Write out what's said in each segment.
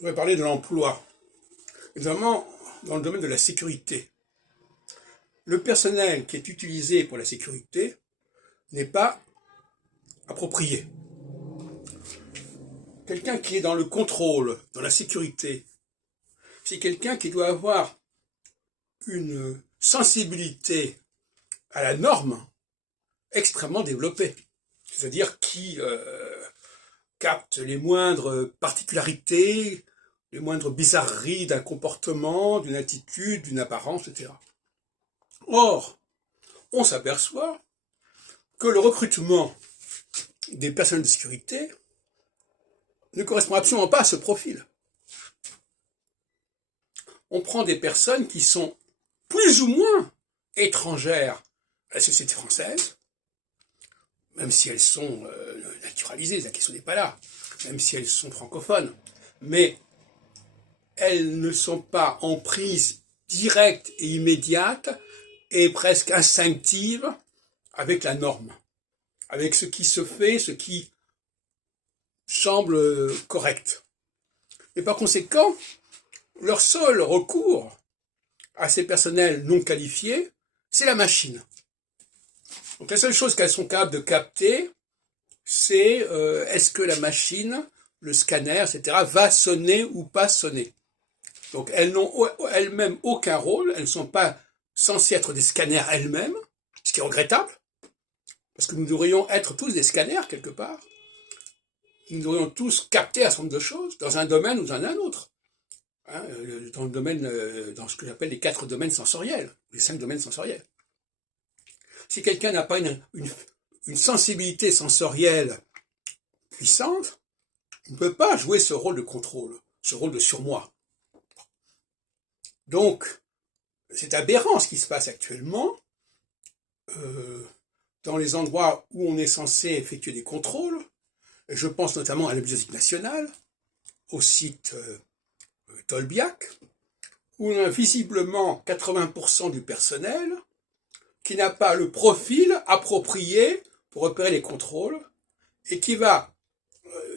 Je vais parler de l'emploi, notamment dans le domaine de la sécurité. Le personnel qui est utilisé pour la sécurité n'est pas approprié. Quelqu'un qui est dans le contrôle, dans la sécurité, c'est quelqu'un qui doit avoir une sensibilité à la norme extrêmement développée. C'est-à-dire qui capte les moindres particularités, les moindres bizarreries d'un comportement, d'une attitude, d'une apparence, etc. Or, on s'aperçoit que le recrutement des personnels de sécurité ne correspond absolument pas à ce profil. On prend des personnes qui sont plus ou moins étrangères à la société française, même si elles sont naturalisées, la question n'est pas là, même si elles sont francophones, mais elles ne sont pas en prise directe et immédiate et presque instinctive avec la norme, avec ce qui se fait, ce qui semble correct. Et par conséquent, leur seul recours à ces personnels non qualifiés, c'est la machine. Donc la seule chose qu'elles sont capables de capter, c'est est-ce que la machine, le scanner, etc., va sonner ou pas sonner. Donc elles n'ont elles-mêmes aucun rôle, elles ne sont pas censées être des scanners elles-mêmes, ce qui est regrettable, parce que nous devrions être tous des scanners quelque part. Nous devrions tous capter un certain nombre de choses, dans un domaine ou dans un autre. Hein, dans le domaine, dans ce que j'appelle les 4 domaines sensoriels, les 5 domaines sensoriels. Si quelqu'un n'a pas une sensibilité sensorielle puissante, il ne peut pas jouer ce rôle de contrôle, ce rôle de surmoi. Donc, c'est aberrant ce qui se passe actuellement dans les endroits où on est censé effectuer des contrôles. Je pense notamment à la Bibliothèque nationale, au site Tolbiac, où on a visiblement 80% du personnel qui n'a pas le profil approprié pour opérer les contrôles et qui va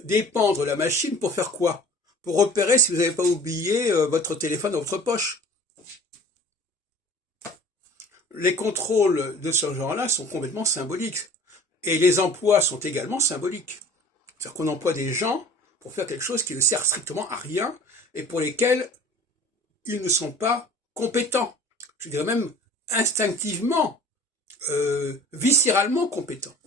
dépendre la machine pour faire quoi? Pour repérer si vous n'avez pas oublié votre téléphone dans votre poche. Les contrôles de ce genre-là sont complètement symboliques. Et les emplois sont également symboliques. C'est-à-dire qu'on emploie des gens pour faire quelque chose qui ne sert strictement à rien et pour lesquels ils ne sont pas compétents. Je dirais même instinctivement, viscéralement compétents.